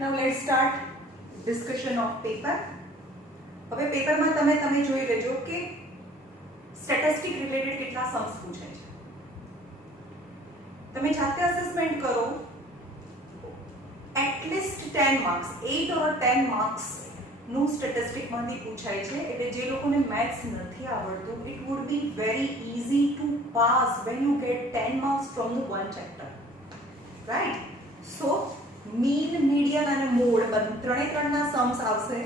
Now let's start discussion of paper. હવે પેપરમાં તમે જોઈ લેજો કે સ્ટેટિસ્ટિક રિલેટેડ કેટલા सम्स પૂછે છે. તમે જાતે અસેસમેન્ટ કરો. એટલીસ્ટ 10 માર્ક્સ 8 or 10 માર્ક્સ નું સ્ટેટિસ્ટિક માંથી પૂછાય છે. એટલે જે લોકોને મેથ્સ નથી આવડતું, it would be very easy to pass when you get 10 marks from the one chapter, right? So mean, median અને મોડ ત્રણે ત્રણના सम्स આવશે.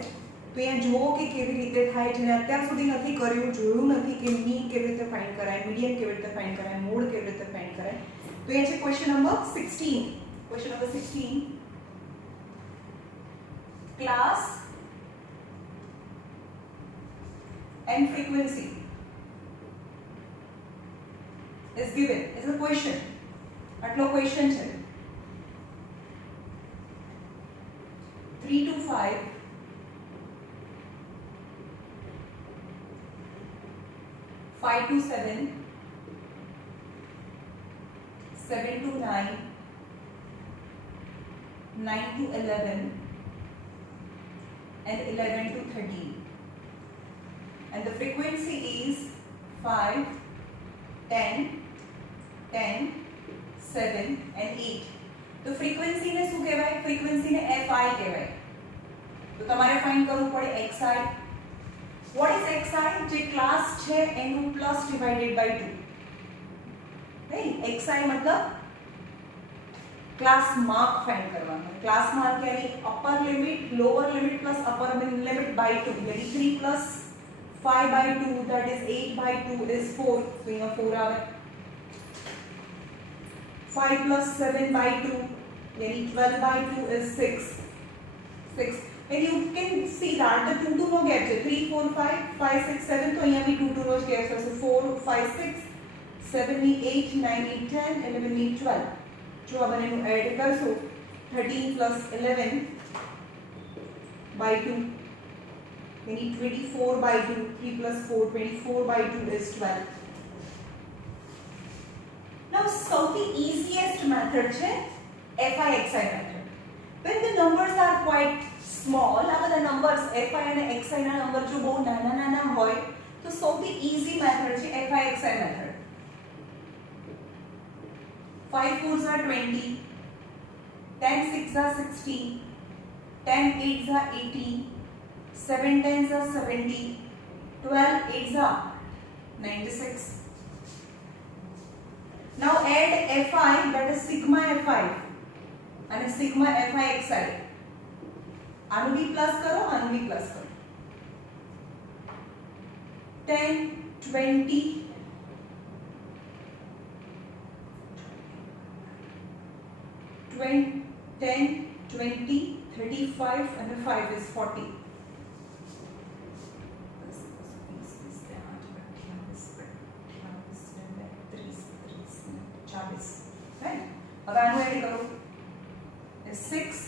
તો અહીંયા જુઓ કે કેવી રીતે થાય છે. અત્યાર સુધી નથી કર્યું, જોયું નથી કે મીન કેવી રીતે ફાઇન્ડ કરાય, મીડિયન કેવી રીતે ફાઇન્ડ કરાય, મોડ કેવી રીતે ફાઇન્ડ કરાય. તો અહીંયા છે question number 16. Question number 16, class and frequency is given. Is a question. આટલો ક્વેશ્ચન છે. 3 to 5, 5 to 7, 7 to 9, 9 to 11, and 11 to 13. And the frequency is 5, 10, 10, 7 and 8. तो फ्रीक्वेंसी ने શું કહેવાય? ફ્રીક્વન્સી ને fi કહેવાય. તો તમારે ફાઇન્ડ કરવું પડે xi. what is xi? જે ક્લાસ છે એનું પ્લસ ડિવાઇડેડ બાય 2. નહીં, xi मतलब ક્લાસ માર્ક ફાઇન્ડ કરવાનો. ક્લાસ માર્ક यानी upper limit, lower limit plus upper limit by 2. यानी 3 પ્લસ 5 by 2, that is 8 by 2 is 4. So here 4 આવે. 5 plus 7 by 2, yani 12 by 2 is 6. And you can see that the 2 no gap છે. 3 4 5 5 6 7. તો અહીંયા भी 2 નો gap છે. So 4 5 6 7 8 9 8 10 11 12. જો આ બંનેનું એડ કરશો 13 plus 11 by 2, यानी 24 by 2. 3 plus 4 24 by 2 is 12. Now the easiest method છે FI/XI method. When the numbers are quite small, આ બધા numbers FI અને XI ના નંબર જો બહુ નાના હોય તો સૌથી easy method છે FI/XI method. 5 4s are 20, 10 6s are 60, 10 8s are 80, 7 10s are 70, 12 8s are 96. Now add fi, that is sigma fi and sigma fi/xi. આનું भी પ્લસ કરો, આનું भी પ્લસ કરો. 10 20 10 20 35 and 5 is 40. Right? अब आनो ऐड करो. 6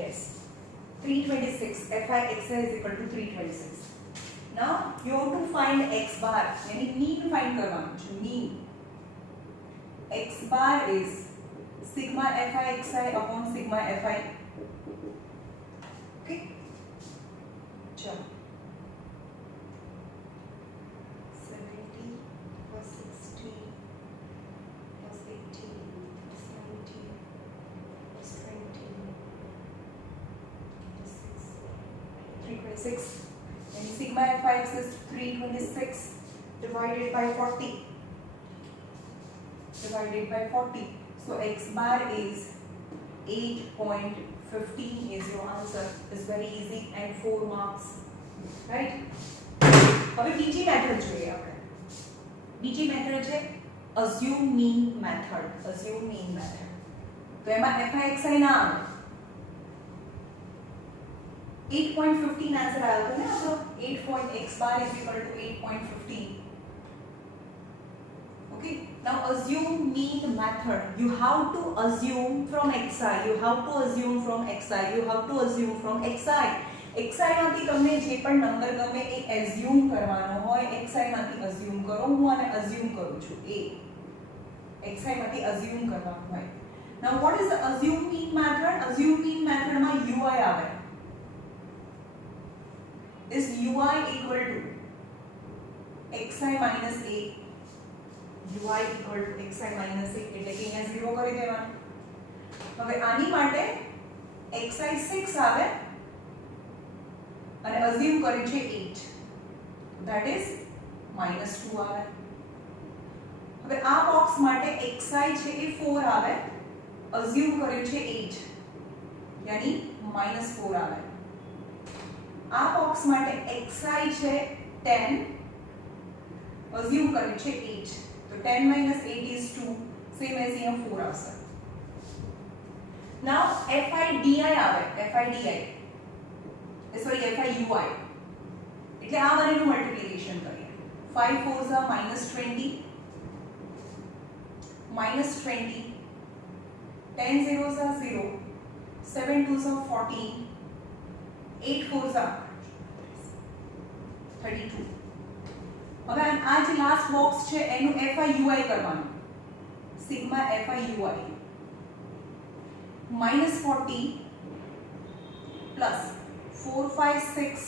Yes, 326. FI/XI is equal to 326. Now you have to find x bar, यानी mean find करवाना है. mean x bar is sigma FI/XI upon sigma fi. Okay, चलो 70 plus 60 plus 80 plus 90 plus 20 326. And sigma fi is 326 divided by 40. So x bar is 8.15 is your answer. It's very easy and 4 marks. Right? હવે બીજી મેથડ જોઈએ આપણે. બીજી મેથડ છે assume mean method. તો એમાં fi/xi ના આવે. 8.15 आंसर आया था ना आपका 8.x bar is equal to 8.15. Okay, now assume mean method. You have to assume from xi. You have to assume from xi. You have to assume from xi. xi માંથી તમને જે પણ નંબર ગમે એ એઝ્યુમ કરવાનો હોય. xi માંથી અઝ્યુમ કરો. હું આને અઝ્યુમ કરું છું a. xi માંથી અઝ્યુમ કરવાનું હોય. Now what is the assume mean method? Assume mean method માં ui આવે. Is ui equal to xi minus a? ui equal to xi minus a એટલે કે અહીંયા 0 કરી દેવાનું. હવે આની માટે xi 6 આવે અને અઝ્યુમ કર્યું છે 8, that is -2 આવે. હવે આ બોક્સ માટે xi છે એ 4 આવે, અઝ્યુમ કર્યું છે 8 યાની -4 આવે. આ બોક્સ માટે xi છે 10, અઝ્યુમ કર્યું છે 8, તો 10 minus 8 is 2, same as here 4 આવશે. Now FIDI આવે, FIDI sorry FIUI એટલે આ બંનેનું મલ્ટીપ્લિકેશન કરીએ. 5 4s are -20, -20, 10 zeros are 0, 7 2s are 14, 8 4s are 32. હવે આ જે લાસ્ટ બોક્સ છે એનું FIUI કરવાનું. સિગ્મા FIUI -40 plus 4 5 6,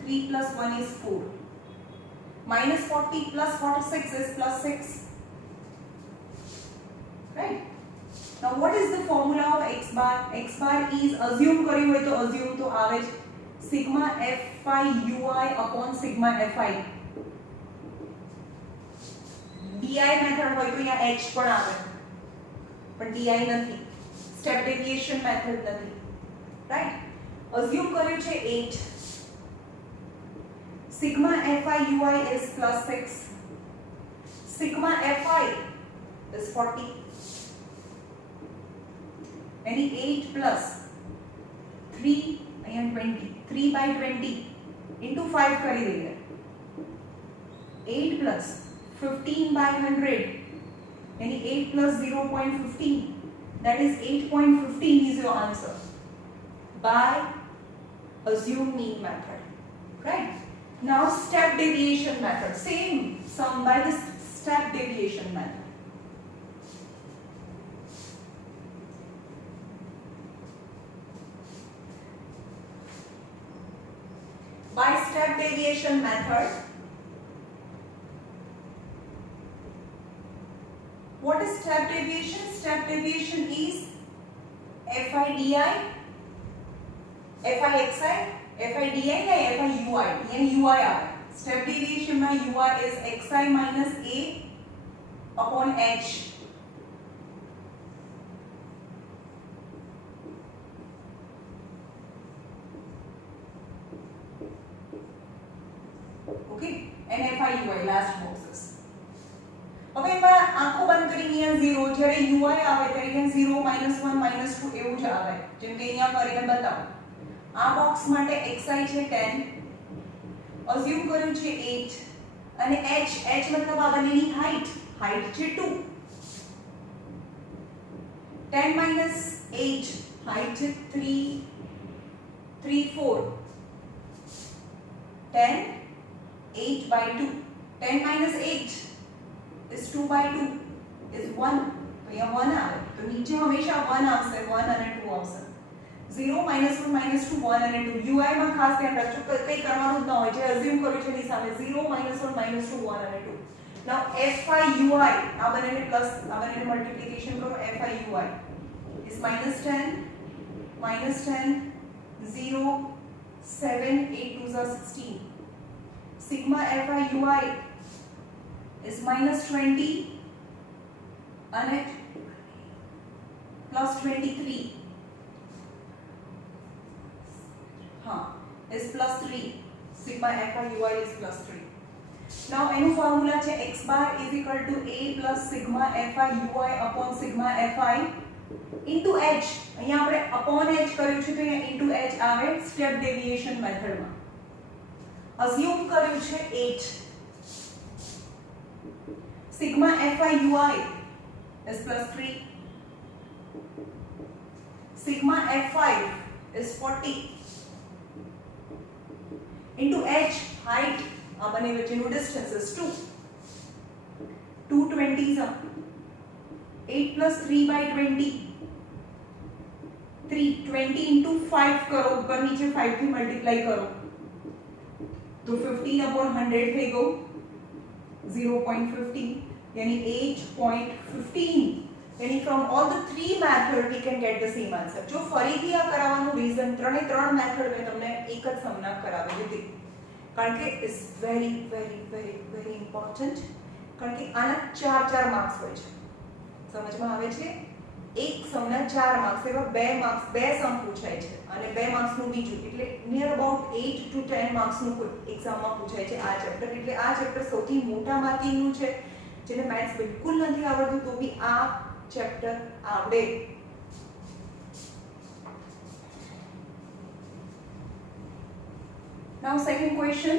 3 plus 1 is 4, -40 plus 46 is plus 6, right? Now what is the formula of x bar? X bar is assume કર્યું હોય તો assume તો આવે જ sigma FIUI upon sigma FI. DI method હોય તો અહીંયા h પણ આવે પણ DI નથી, સ્ટેપ ડેવિએશન મેથડ નથી, રાઈટ? અઝ્યુમ કર્યું છે 8, sigma FIUI is plus 6, sigma FI is 40, यानी 8 plus 3 અહીંયા 20, 3 by 20 into 5 કરી દઈએ. 8 plus 15 by 100 यानी 8 plus 0.15, that is 8.15 is your answer by assume mean method, right? Now step deviation method, same sum by the step deviation method. By step deviation method, what is step deviation? Step deviation is FIDI, FIXI, FIDI या FIUI. यानी UI आवे. Step deviation में UI is xi minus a upon h. Okay, and FIUI last boxes. હવે એમાં આંખો બંધ કરીને અહીંયા 0 જ્યારે UI આવે ત્યારે અહીંયા 0 -1 -2 એવું જ આવે, જેમ કે અહીંયા કરીને બતાવો. આ બોક્સ માટે xi છે 10, અઝ્યુમ કર્યું છે 8 અને h મતલબ આ બંનેની હાઈટ છે 2. 10 minus 8 હાઈટ છે 3 4, 10 8 by 2, 10 minus 8 is 2 by 2 is 1, તો અહીંયા 1 આવે, તો નીચે હંમેશા 1 આવશે, 1 અને 2 આવશે. 0 -1 -2 1 અને 2. UI માં ખાસ ધ્યાન રાખજો, કંઈ કરવાનું જ ન હોય, જે અઝ્યુમ કર્યું છે એની સામે 0 -1 -2 1 અને 2. નાઉ FIUI આ બંનેને પ્લસ આ બંનેને મલ્ટીપ્લિકેશન કરો. FIUI is -10 0 7 8 2s are 16. Sigma FIUI is -20 and +23. Is +3. Sigma FIUI is +3. Now એનું ફોર્મ્યુલા છે x bar is equal to a plus sigma FIUI upon sigma FI into h, અહીંયા આપણે અપોન h કર્યું છે તો અહીંયા ઇન્ટુ h આવે સ્ટેપ ડેવિએશન મેથડમાં. અઝ્યુમ કર્યું છે h. Sigma fi ui is +3, sigma f5 is 40 into h, height આ બંને વચ્ચેનું ડિસ્ટન્સ is 2, 220 છે. 8 plus 3 by 20, 320 into 5 करो, ऊपर नीचे 5 થી મલ્ટીપ્લાય કરો તો 15/100 થઈ ગયું 0.15, यानी 8.15. यानी from all the three method we can get the same answer. जो ફરીથી આ કરાવવાનું રીઝન ત્રણ મેથડ મેં તમને એક જ સમના કરાવી દીધી કારણ કે it's very very very very important. કારણ કે આના 4 માર્ક્સ હોય છે. સમજમાં આવે છે? એક સમના 4 માર્ક્સ, એવા 2 માર્ક્સ 2 સમ પૂછાય છે અને 2 માર્ક્સનું બીજું, એટલે નિયર અબાઉટ 8 to 10 માર્ક્સનું એક્ઝામમાં પૂછાય છે આ ચેપ્ટર. એટલે આ ચેપ્ટર સૌથી મોટા માર્કિંગનું છે. જેને મેથ્સ બિલકુલ નથી આવડતું તો બી આ ચેપ્ટર આવડે. Now second question.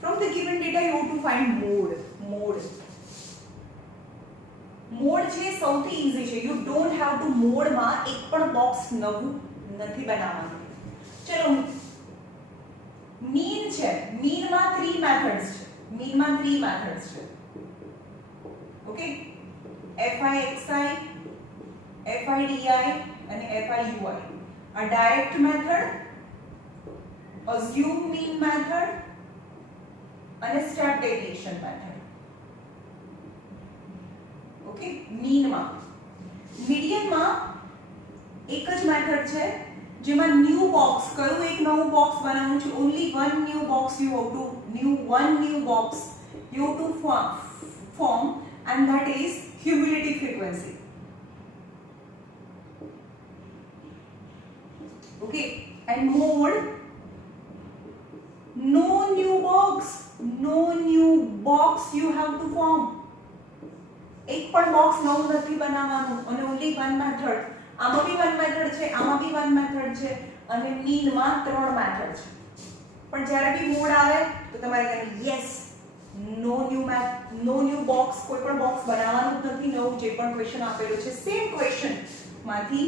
From the given data you have to find mode. Mode છે સૌથી ઈઝી છે. You don't have to mode માં એક પણ બોક્સ નવું નથી બનાવવાનું. ચલો મીન છે. મીન માં 3 મેથડ્સ છે. મીન માં 3 મેથડ્સ છે. ઓકે, FIXI, FIDI અને FIUI. આ direct method, assume mean method અને step deviation method. Okay, mean માં. મીડિયન માં એક જ મેથડ છે જેમાં ન્યુ બોક્સ, કયું એક નવું બોક્સ બનાવવું છે. Only one new box you have to form and that is cumulative frequency. Okay, and mode, no new box you have to form. એક પણ બોક્સ નવું નથી બનાવવાનું અને ઓન્લી વન મેથડ. આમાં બી વન મેથડ છે, આમાં બી વન મેથડ છે અને મીન માં 3 મેથડ છે. પણ જ્યારે બી મોડ આવે તો તમારે કહેવાનું યસ, નો ન્યુ બોક્સ, કોઈ પણ બોક્સ બનાવવાનું જ નથી નવું. જે પણ ક્વેશ્ચન આપેલો છે સેમ ક્વેશ્ચન માંથી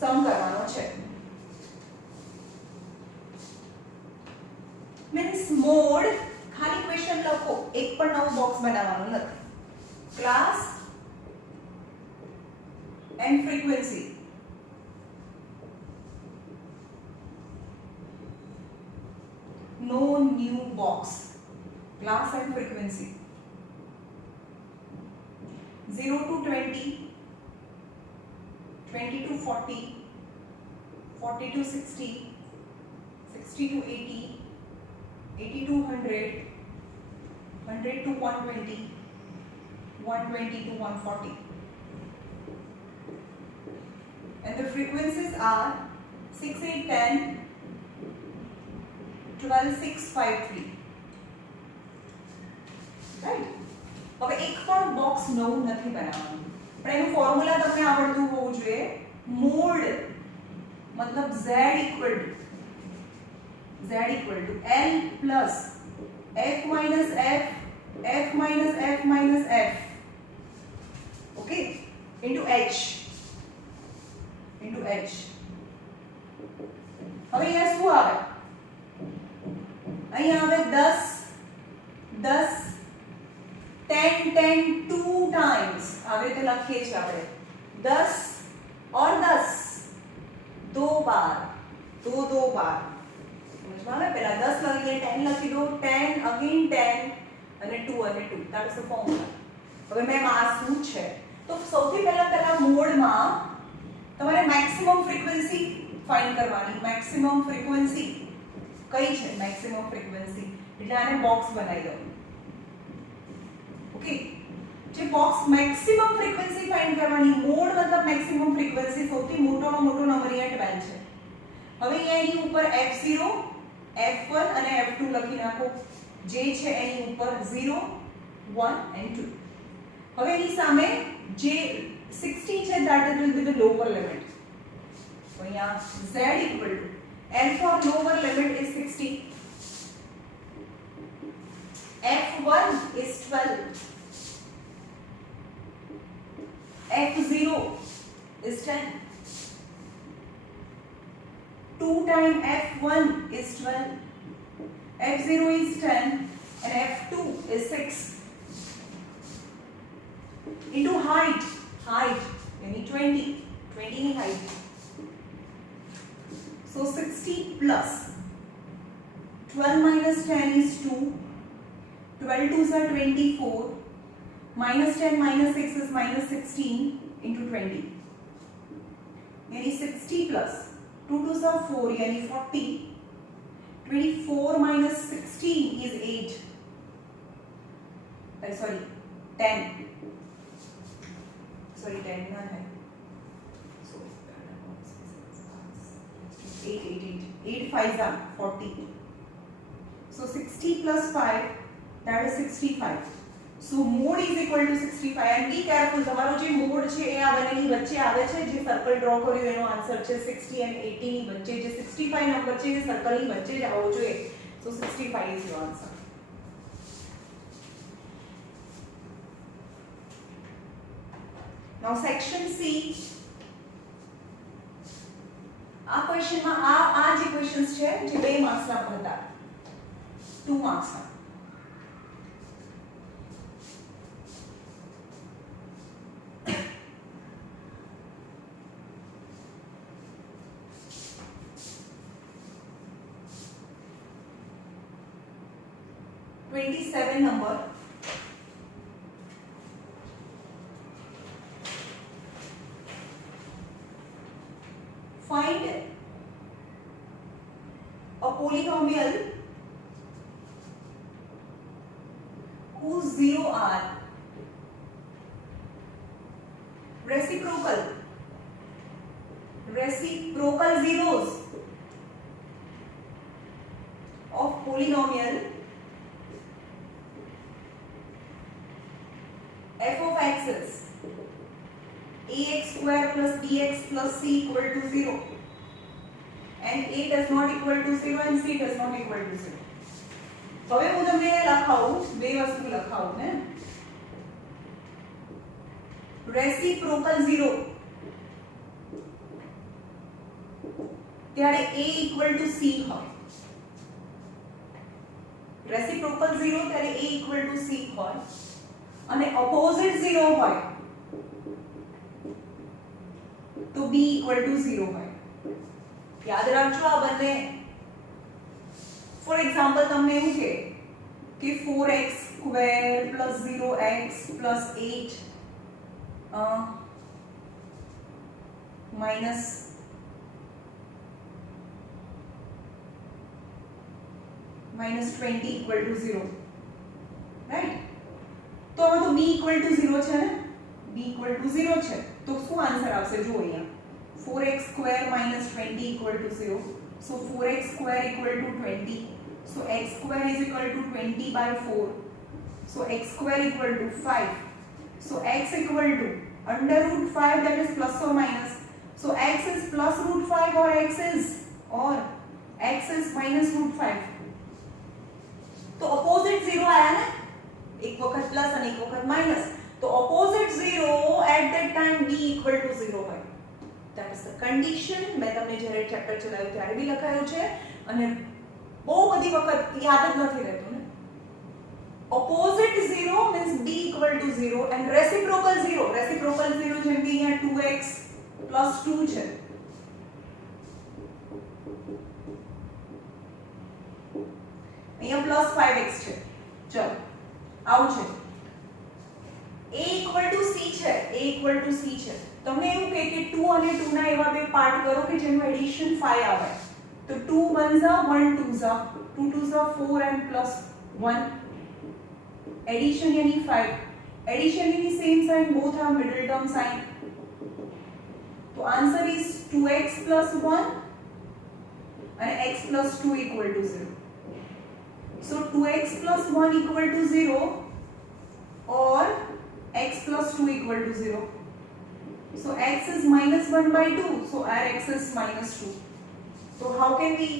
સમ કરવાનો છે. मीन्स मोड खाली क्वेश्चन लखो, एक पण नવું બોક્સ બનાવવાનું નથી. Class and frequency. No new box, class and frequency. 0 to 20, 20 to 40, 40 to 60, 60 to 80, 80 to 100, 100 to 120, 120 to 140. And the frequencies are 6, 8, 10, 12, 6, 5, 3. Right? હવે એક પણ બોક્સ નવું નથી બનાવવાનું. પણ એનું ફોર્મ્યુલા તમને આવડતું હોવું જોઈએ. મોડ મતલબ z equal to L plus F minus F, F minus F minus F, okay, into H. હવે અહીંયા શું આવે? અહીંયા આવે 10, 10, 10, 10 2 times. આવી રીતે લખીએ છીએ આપણે 10 और 10 2 बार, 2 बार. समझ में? पहला 10 लखीए, 10 लखी दो, 10 अगेन 10 અને 2 અને 2. that is the formula. હવે મેમ આ શું છે? તો સૌથી પહેલા મોડમાં તમારે મેક્સિમમ મેક્સિમમ ફ્રીક્વન્સી ફાઇન્ડ કરવાની. મેક્સિમમ ફ્રીક્વન્સી કઈ છે? મેક્સિમમ ફ્રીક્વન્સી એટલે આને બોક્સ બનાવી દો. ઓકે, જે બોક્સ મેક્સિમમ ફ્રીક્વન્સી ફાઇન્ડ કરવાની. મોડ મતલબ મેક્સિમમ ફ્રીક્વન્સી, સૌથી મોટોમાં મોટો નંબર અહીંયા 12 છે. હવે અહીંયા એની ઉપર f0, f1 અને f2 લખી નાખો. જે છે એની ઉપર 0, 1 and 2. હવે એની સામે જે 60 છે that will be the lower limit. તો અહીંયા z equal to L for lower limit is 60, f1 is 12, f0 is 10. 2 times f1 is 12, f0 is 10 and f2 is 6. Into height yani 20 ની height. So 60 plus 12 minus 10 is 2, 12 2s are 24, minus 10 minus 6 is minus 16 into 20 yani 60 plus 2 2s are 4 yani 40, 24 minus 16 is 8, sorry 10, sorry 10 ना है, so 8 5s are 40, so 60 plus 5 that is 65. So mode is equal to 65 and be careful તમારો જે મોડ છે એ આ બંનેની વચ્ચે આવે છે. જે સર્કલ ડ્રો કર્યું એનો આન્સર છે 60 and 80 ની વચ્ચે. જે 65 નંબર છે એ સર્કલની વચ્ચે જ આવવો જોઈએ. So 65 is your answer. Now section C. આ ક્વેશ્ચનમાં આ જે ક્વેશ્ચન્સ છે જે 2 માર્ક્સના હતા, 2 માર્ક્સના. number find a polynomial whose 0 are reciprocal zeros of polynomial f of x is ax square plus bx plus c equal to 0 and a does not equal to 0 and c does not equal to 0. હવે હું તમને લખાવું, બે વસ્તુ લખાવું ને. રેસિપ્રોકલ 0 ત્યારે a equal to c હોય. રેસિપ્રોકલ 0 ત્યારે a equal to c હોય અને ઓપોઝિટ 0 હોય તો b equal to 0 હોય. યાદ રાખજો આ બંને. ફોર એક્ઝામ્પલ તમને એવું કે 4x square plus 0x plus 8 માઇનસ -20 equal to 0, રાઈટ? તો હવે તો b equal to 0 છે ને, b equal to 0 છે તો શું આન્સર આવશે? જો અહીંયા 4x square minus 20 equal to 0, so 4x square equal to 20, so x square is equal to 20 by 4, so x square equal to 5, so x equal to under root 5, that is plus or minus, so x is plus root 5 or x is minus root 5. तो opposite 0 आया ना, एक वक्त प्लस और एक वक्त माइनस, तो opposite 0 at that time b equal to 0 હોય. That is the condition. मैं તમને જ્યારે ચેપ્ટર ચલાવ્યું ત્યારે બી લખાયું છે અને બહુ બધી વખત યાદ જ નથી રહેતું ને. opposite 0 means b equal to 0 and reciprocal 0 જેમ કે અહીંયા 2x plus 2 છે. અહીંયા plus 5x છે. ચલો આવું છે. a equal to c છે, a equal to c છે. તમને એવું કહે કે 2 અને 2 ના એવા બે પાર્ટ કરો કે જેનું એડિશન 5 આવે. તો 2 1s are 1 2s are 2 2s are 4 and plus 1. Addition यानी 5. Addition यानी same sign, both are middle term sign. तो answer is 2x plus 1 and x plus 2 equal to 0. So 2x plus 1 equal to 0 or x plus 2 equal to 0. So x is minus 1 by 2. So our x is minus 2. So how can we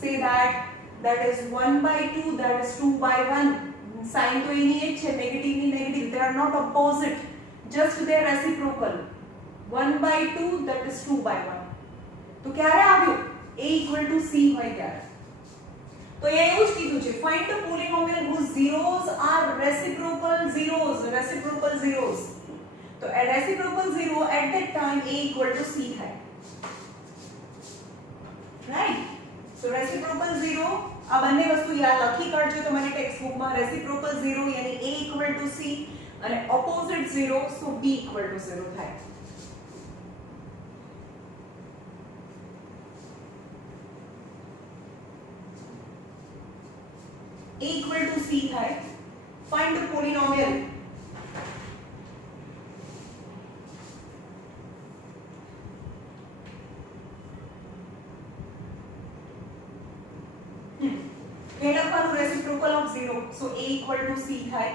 say that that is 1 by 2, that is 2 by 1? Sign to any h, negative ni negative. They are not opposite. Just they are reciprocal. 1 by 2, that is 2 by 1. तो क्या है आगे? A equal to C होय क्या है? तो ये यूज कीधું છે. Find the polynomial whose zeros are reciprocal zeros. Reciprocal zeros. तो a reciprocal zero at that time A equal to C है. Right? So reciprocal zero આ બંને વસ્તુ યાદ લખી કાઢજો તમારી ટેક્સ્ટ બુકમાં. રેસિપ્રોકલ 0 यानी a equal to c અને ઓપોઝિટ 0 so b equal to 0 થાય. a equal to c થાય. Find the polynomial. લખવાનું reciprocal of 0, so a equal to c થાય.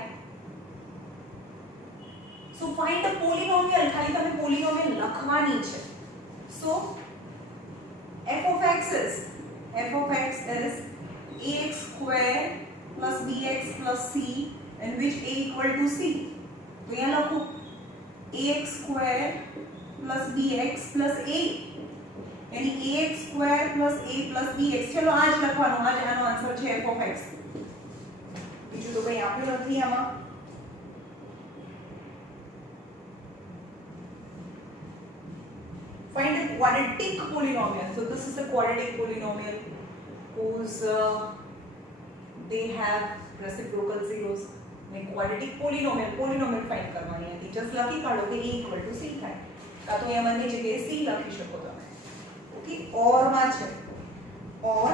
So find the polynomial. ખાલી તમે polynomial લખવાની છે. So f of x is ax square plus bx plus c in which a equal to c. તો અહીંયા લખો ax square plus bx plus a यानी ax square plus a plus bx. चलो आज લખવાનો, आज આનો આન્સર છે f of x. બીજું તો કંઈ આપ્યું નથી આમાં. Find a quadratic polynomial. So this is the quadratic polynomial whose they have reciprocal zeros. ને quadratic polynomial find કરવાની હતી. just લખી કાઢો કે a equal to c થાય. કાં તો અહીંયા બંને જગ્યાએ c લખી શકો તમે. ओके, और માં છે और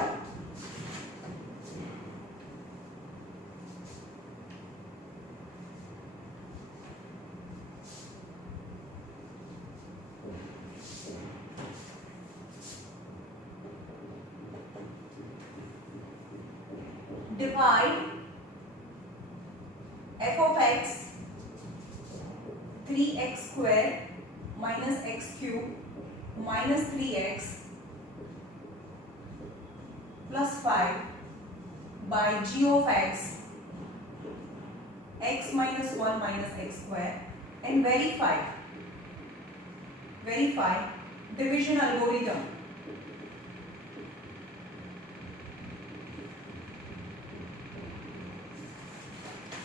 divide f of x 3x square minus x cube minus 3x plus 5 by g of x minus 1 minus x square and verify division algorithm.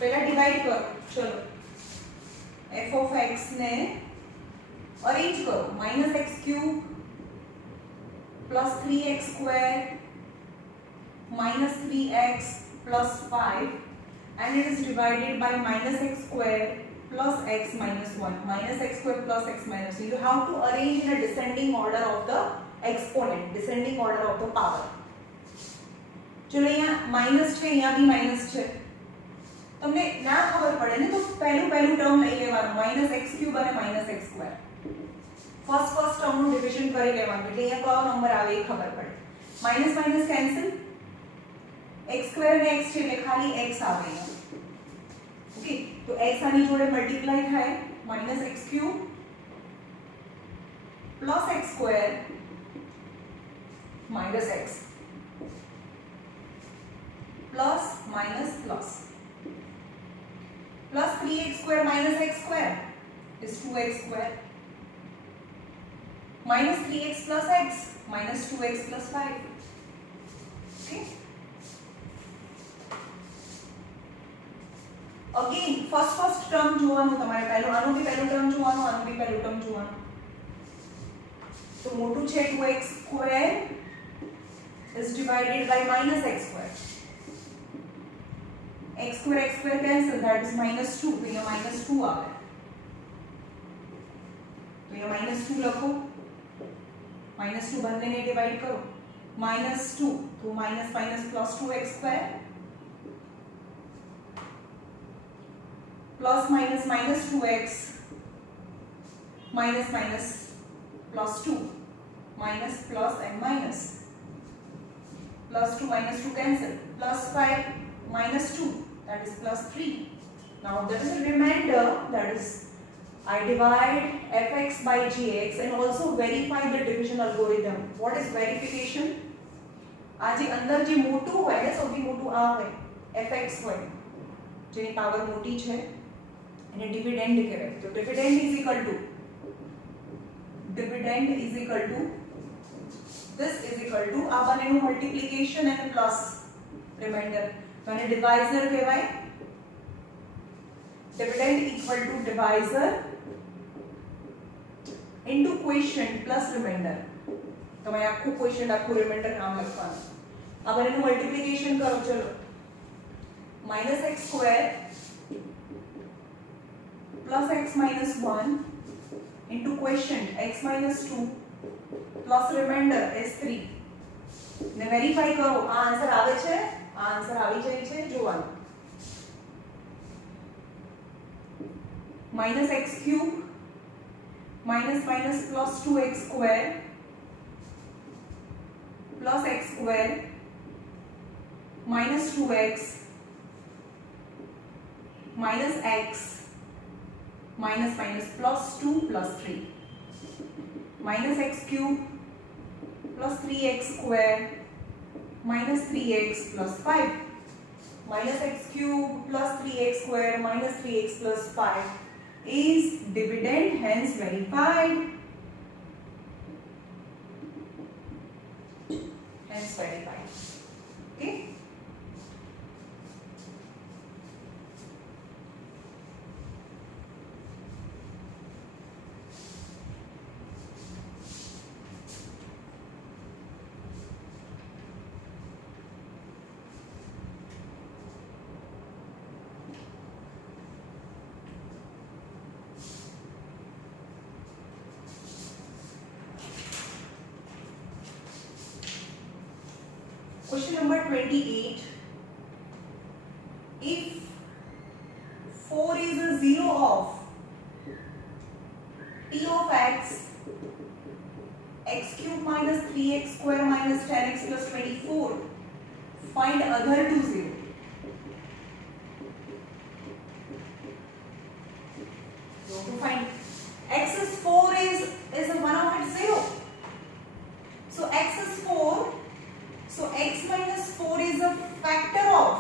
पहला डिवाइड करो. चलो f of x ने अरेंज करो. minus x cube plus 3x square minus 3x plus 5 and it is divided by minus x square plus x minus 1. Minus x square plus x minus 1. You have to arrange in a descending order of the exponent, descending order of the power. चलो यहाँ माइनस છે, यहाँ भी माइनस છે. તમને ના ખબર પડે ને તો પહેલું ટર્મ લઈ લેવાનું, -x³ અને -x². ફર્સ્ટ ટર્મનું ડિવિઝન કરી લેવાનું એટલે અહીંયા કયો નંબર આવે એ ખબર પડે. માઈનસ માઈનસ કેન્સલ, x² અને x છે એટલે ખાલી x આવે અહીંયા. ઓકે, તો x આની જોડે મલ્ટીપ્લાય થાય -x³ plus x² -x plus minus plus plus 3x square minus x square is 2x square minus 3x plus x minus 2x plus 5. Okay, again first term જોવાનું તમારે. પહેલું આનું બી પહેલું ટર્મ જોવાનું, આનું બી પહેલું ટર્મ જોવાનું. તો મોટું છે 2x square is divided by minus x square. x square cancel, that is -2, तो यहाँ -2 आ गया. तो ये -2 લખો, -2 બંનેને ડિવાઈડ કરો, -2 तो minus minus plus 2x square plus minus minus 2x minus minus plus 2 minus plus and minus plus 2 minus 2 cancel plus 5 minus 2 that is plus 3. Now there is a remainder, that is I divide fx by gx and also verify the division algorithm. What is verification? આ જે અંદર જે મોટું હોય ને સૌથી મોટું આ હોય fx હોય જેની પાવર મોટી છે એને ડિવિડેન્ડ કહેવાય. તો dividend is equal to this is equal to આ બંનેનું મલ્ટીપ્લિકેશન અને પ્લસ રિમાઇન્ડર, તો આને ડિવાઇઝર કહેવાય. Dividend equal to divisor into quotient plus remainder. તમારે આખું ક્વોશન્ટ આખું રિમાઇન્ડર નામ લખવાનું. આ બંનેનું મલ્ટીપ્લિકેશન કરો, ચલો -x square plus x minus 1 into quotient x minus 2 plus remainder is 3 ने वेरीफाई करो आ आंसर आवे छे, आ आंसर આવી જાય છે જોવાનું. -x cube minus minus plus 2x square plus x square minus 2x minus x minus minus plus 2 प्लस 3 minus x cube plus 3x square minus 3x plus 5 minus x cube plus 3x square minus 3x plus 5 is dividend, hence verified. Hence verified. Okay. Question number 28. If 4 is a zero of p of x cube minus 3x square minus 10x plus 24, find other two zero. So to find x is 4 is a one of its zero. So x is 4. So x minus 4 is a factor of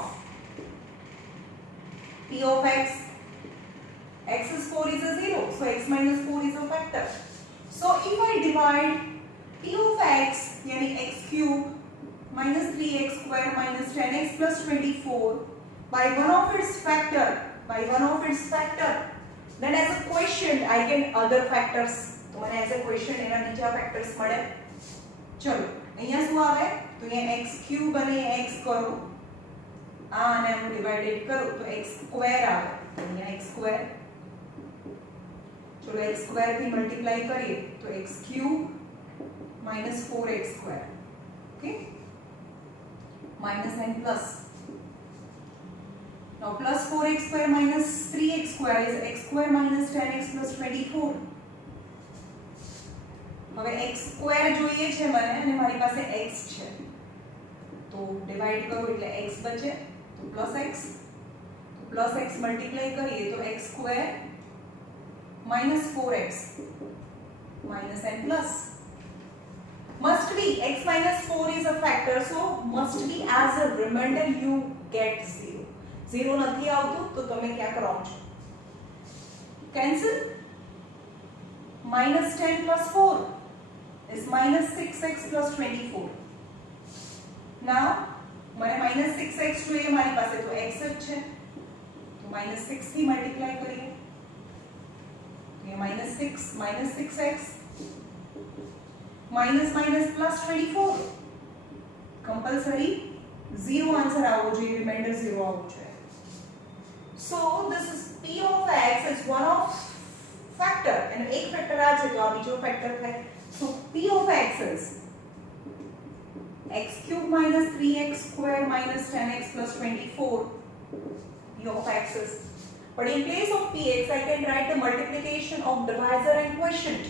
p of x. X is 4 is a 0. So x minus 4 is a factor. So if I divide p of x, yani x cube minus 3x square minus 10x plus 24 by one of its factor, then as a quotient I get other factors. तो मैंने as a quotient એના બીજા factors મળે. ચલો અહીંયા શું આવે? तो ये x क्यूब અને x करो आ અને હું ડિવાઇડેડ કરું તો x સ્ક્વેર આવે. તો અહીંયા x સ્ક્વેર, ચલો x સ્ક્વેર થી મલ્ટીપ્લાય કરીએ તો x ક્यूब minus 4x square. Okay, minus and plus. Now plus 4x square minus 3x square is x square minus 10x plus 24. હવે x સ્ક્વેર જોઈએ છે મને અને મારી પાસે x છે તો ડિવાઇડ કરો એટલે x બચે તો પ્લસ x મલ્ટીપ્લાય કરીએ તો x square minus 4x minus and plus must be x minus 4 is a factor, so must be as a remainder you get 0 નથી આવતું તો તમે ક્યાં કરો છો cancel. minus 10 plus 4 is minus 6x plus 24. Now મને minus 6x જોઈએ મારી પાસે તો x જ છે તો minus 6 થી મલ્ટીપ્લાય કરીએ તો ये minus 6x minus minus plus 24 compulsory 0 आंसर આવવો જોઈએ, રિમાઇન્ડર 0 આવવું જોઈએ. So this is p of x is one of factor એનો એક ફેક્ટર આ છે તો આ બીજો ફેક્ટર થાય. સો p of x is x cube minus 3x square minus 10x plus 24 p of x is. But in place of px I can write the multiplication of divisor and quotient.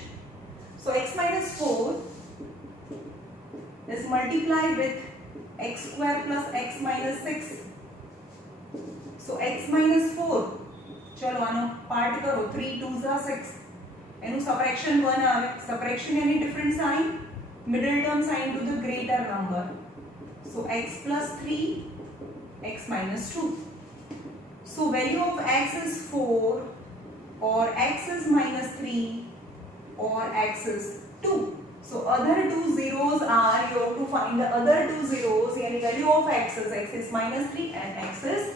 So x minus 4 is multiplied with x square plus x minus 6. So x minus 4 चलो आनो पार्ट करो 3 2s are 6 एनु सबट्रैक्शन 1 आवे subtraction यानी different sign middle term sign to the greater number. So x plus 3 x minus 2. So value of x is 4 or x is minus 3 or x is 2. So other two zeros are, you have to find the other two zeros, yani value of x is minus 3 and x is